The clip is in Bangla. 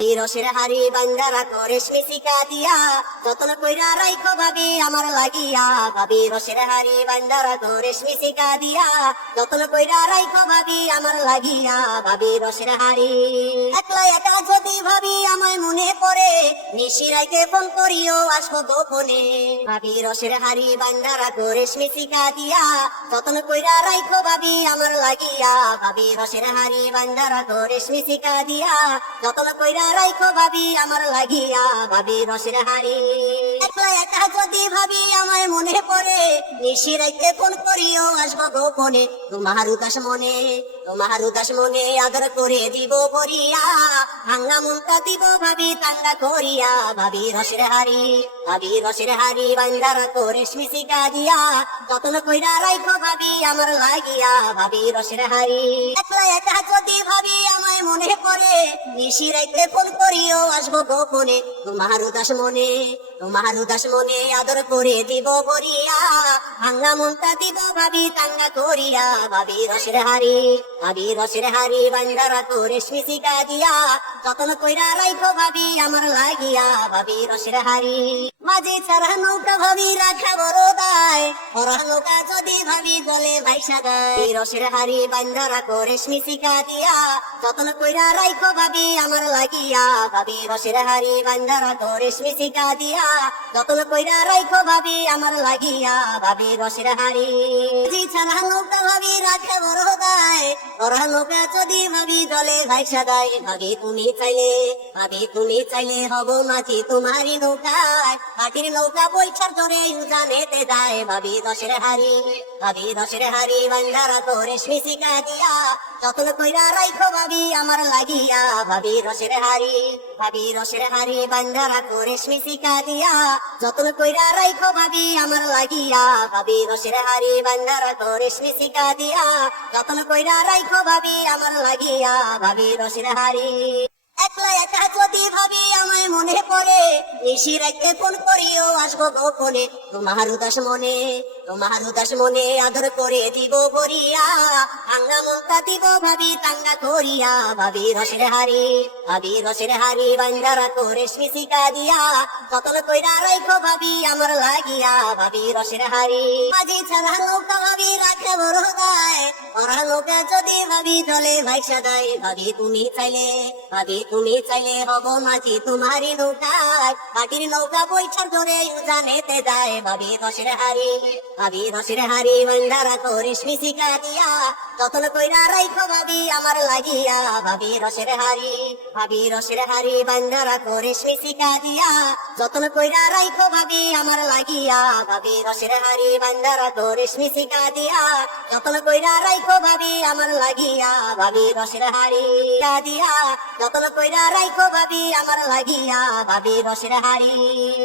রসের হাড়ি বান্দা রাখো রেশমি শিকা দিয়া, যতন কইরা রাইখো ভাবি আমার লাগিয়া। ভাবি রসের হাড়ি বান্দা রাখো রেশমি শিকা দিয়া, যতন কইরা রাইখো ভাবি আমার লাগিয়া। ভাবি রসের হাড়ি একলা একা যদি ভাবি আমায় মনে পড়ে, নিশি রাইতে ফোন করিও আসবো গোপনে। ভাবি রসের হাড়ি বান্দা রাখো রেশমি শিকা দিয়া, যতন কইরা রাইখো ভাবি আমার লাগিয়া। ভাবি রসের হাড়ি বান্দা রাখো রেশমি শিকা দিয়া, যতন কইরা রাইখো ভাবি আমার লাগিয়া। ভাবি রসের হাড়ি একলা একা যদি ভাবি আমায় মনে পড়ে, নিশি রাইতে ফোন করিও আসবো গোপনে। তোমার উদাস মনে, তোমার উদাস মনে আদর করে দিব ভরিয়া, ভাঙ্গা মনটা দিব ভাবি তাঙ্গা করিয়া। ভাবি রসের হাড়ি, ভাবি রসের হাড়ি বান্দা রাখো রেশমি শিকা দিয়া, যতন কইরা রাইখো ভাবি আমার লাগিয়া। ভাবি রসের হাড়ি একলা একা যদি ভাবি আমায় মনে পড়ে, নিশি রাইতে ফোন করিও আসবো গোপনে। তোমার উদাস মনে, তোমার উদাস মনে আদর করে দিব ভরিয়া, ভাঙ্গা মনটা দিব ভাবি তাঙ্গা করিয়া। ভাবি রসের হাড়ি, ভাবি রসের হাড়ি বান্দা রাখো রেশমি শিকা দিয়া, যতন কইরা রাইখো ভাবি আমার লাগিয়া। ভাবি রসের হাড়ি মাঝি ছাড়া নৌকা ভাবি রাখা বড় দায়, বড় নৌকা যদি ভাবি জলে ভাইসা যায়। রসের হাড়ি বান্দা রাখো রেশমি শিকা দিয়া, যতন কইরা রাইখো ভাবি আমার লাগিয়া। ভাবি রসের হাড়ি বান্দা রাখো রেশমি শিকা দিয়া, যতন কইরা রাইখো ভাবি আমার লাগিয়া। ভাবি রসের হাড়ি মাঝি ছাড়া নৌকা ভাবি রাখা বড় দায়, বড় নৌকা যদি ভাবি জলে ভাইসা যায়। ভাবি তুমি চাইলে, ভাবি তুমি চাইলে হব মাঝি তোমারই নৌকায়, মাটির নৌকা বৈঠার ধরে জানেতে যায়। ভাবি রসের হাড়ি, ভাবি রসের হাড়ি বান্দা রাখো রেশমি শিকা দিয়া, যতন কইরা রাইখো ভাবি আমার লাগিয়া। ভাবি রসের হাড়ি, ভাবি রসের হাড়ি বান্দা রাখো রেশমি শিকা দিয়া, যতন কইরা রাইখো ভাবি আমার লাগিয়া। ভাবি রসের হাড়ি বান্দা রাখো রেশমি শিকা দিয়া, যতন কইরা রাইখো ভাবি আমার লাগিয়া। ভাবি রসের হাড়ি একলা একা যদি ভাবি আমায় মনে পড়ে, নিশি রাইতে ফোন করিও আসবো গোপনে। তোমার উদাস মনে, তোমার উদাস মনে আদর করে দিব ভরিয়া, ভাঙ্গা মনটা দিব ভাবি তাঙ্গা করিয়া। ভাবি রসের হাড়ি, ভাবি রসের হাড়ি বান্দা রাখো রেশমি শিকা দিয়া, যতন কইরা রাইখো ভাবি আমার লাগিয়া। ভাবি রসের হাড়ি মাঝি ছাড়া নৌকা ভাবি রাখে বড় দায়, বড় নৌকা যদি ভাবি জলে ভাইসা যায়। ভাবি তুমি চাইলে, ভাবি তুমি চাইলে হব মাঝি তোমারই নৌকায়, মাটির নৌকা বৈঠার ধরে জানেতে যায়। ভাবি রসের হাড়ি, ভাবি রসের হাড়ি বান্দা রাখো রেশমি শিকা দিয়া, যতন কইরা রাইখো ভাবি আমার লাগিয়া। ভাবি রসের হাড়ি, ভাবি রসের হাড়ি বান্দা রাখো রেশমি শিকা দিয়া, যতন কইরা রাইখো ভাবি আমার লাগিয়া। ভাবি রসের হাড়ি বান্দা রাখো রেশমি শিকা দিয়া, যতন কইরা রাইখো ভাবি আমার লাগিয়া। ভাবি রসের হাড়ি দিয়া, যতন কইরা রাইখো ভাবি আমার লাগিয়া। ভাবি রসের হাড়ি।